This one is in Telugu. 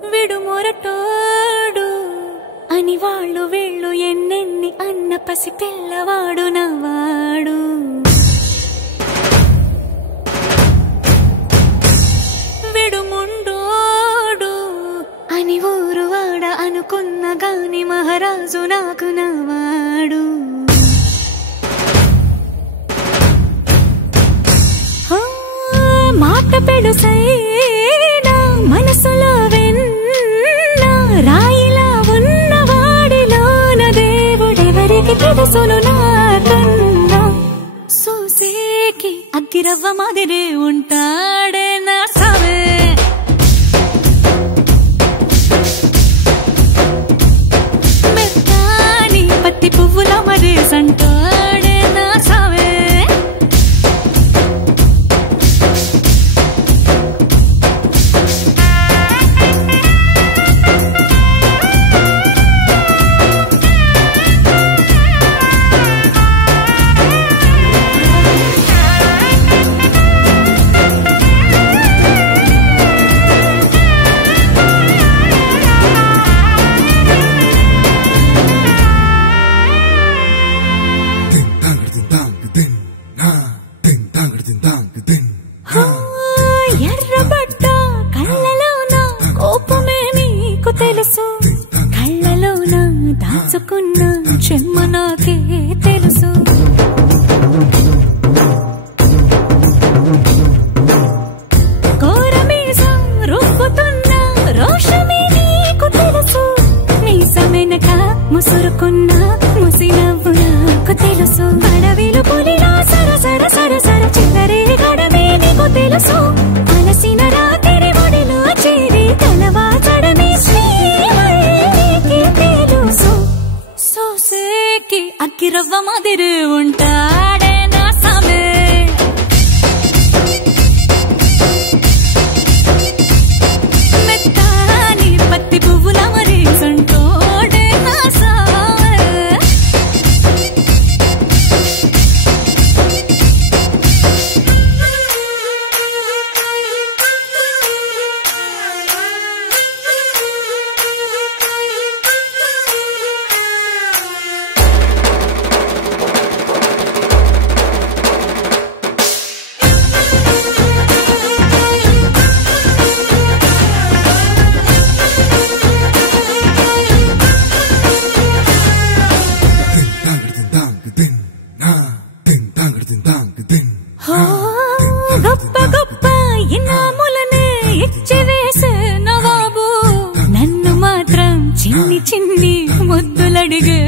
విడు మొరటోడు అని వాళ్ళు వీళ్ళు ఎన్నెన్ని అన్న పసి పిల్లవాడు నవ్వాడు. విడు ముండోడు అని ఊరు వాడ అనుకున్న గాని మహారాజు నాకు నవ్వాడు. మాట పెడుసైనా మనసులో వెన్న రాయిలా ఉన్నవాడిలోన దేవుడెవరికి తెలుసును నాకన్నా. సూసేకి అగ్గిరవ్వ మాదిరే ఉంటాడే నా సావే. మెత్తాని పత్తి పువ్వుల మరేసంటాడే నా సావే. ఎర్రబడ్డ కళ్ళలోన కోపమే నీకు తెలుసు, కళ్ళలోన దాచుకున్న చెమ్మ నాకే తెలుసు. కోరమీసం రుబ్బుతున్న రోషమే నీకు తెలుసు, మీసమెనక ముసురుకున్న ముసినవ్వు నాకు తెలుసు. అడవిలు పులిలా సరసర సరసర చిల్లరే గడమే నీకు తెలుసు, అలసిన రాత్రి ఒడిలో చేరి తలవాచడమే శ్రీమల్లికి తెలుసు. సోసేకి అగ్గిరవ్వ మాదిరి ఉంటాడే నా సామే. మెత్తాని పత్తి పువ్వుల మరేసంటోడే నా సామే. గొప్ప గొప్ప ఇనాములనే ఇచ్చివేసే నవాబు, నన్ను మాత్రం చిన్ని చిన్ని ముద్దులడిగే